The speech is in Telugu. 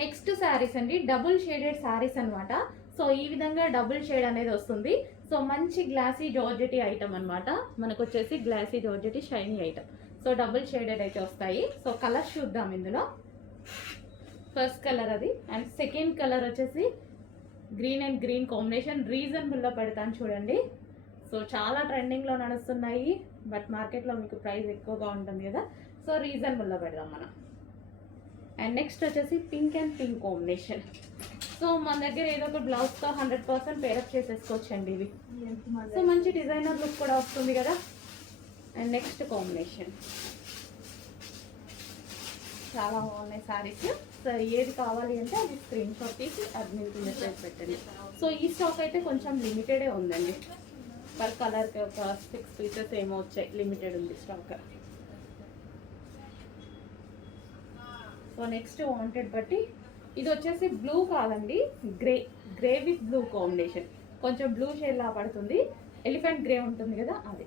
నెక్స్ట్ శారీస్ అండి, డబుల్ షేడెడ్ శారీస్ అనమాట. సో ఈ విధంగా డబుల్ షేడ్ అనేది వస్తుంది. సో మంచి గ్లాసీ జార్జెటీ ఐటమ్ అనమాట. మనకు వచ్చేసి glossy georgette shiny item. So double shaded అయితే వస్తాయి. సో కలర్ చూద్దాం. ఇందులో ఫస్ట్ కలర్ అది, అండ్ సెకండ్ కలర్ వచ్చేసి గ్రీన్ అండ్ గ్రీన్ కాంబినేషన్. రీజనబుల్లో పెడతాను చూడండి. సో చాలా ట్రెండింగ్లో నడుస్తున్నాయి, బట్ మార్కెట్లో మీకు ప్రైస్ ఎక్కువగా ఉంటుంది కదా. సో రీజనబుల్లో పెడదాం మనం. అండ్ నెక్స్ట్ వచ్చేసి pink and pink combination. So మన దగ్గర ఏదో ఒక బ్లౌజ్తో 100% పేరప్ చేసేసుకోవచ్చండి ఇవి. సో మంచి డిజైనర్ లుక్ కూడా వస్తుంది కదా. అండ్ నెక్స్ట్ కాంబినేషన్ చాలా బాగున్నాయి శారీస్. సో ఏది కావాలి అంటే అది స్క్రీన్ షాట్ తీసి అడ్మిన్కి మెసేజ్ పెట్టండి. సో ఈ స్టాక్ అయితే కొంచెం లిమిటెడే ఉందండి. పర్ కలర్కి ఒక 6 పీసెస్ ఏమో వచ్చాయి, లిమిటెడ్ ఉంది స్టాక్. సో నెక్స్ట్ వాంటెడ్ బట్టి ఇది వచ్చేసి బ్లూ కాదండి, గ్రే విత్ బ్లూ కాంబినేషన్. కొంచెం బ్లూ షేడ్ లా పడుతుంది, ఎలిఫెంట్ గ్రే ఉంటుంది కదా అది.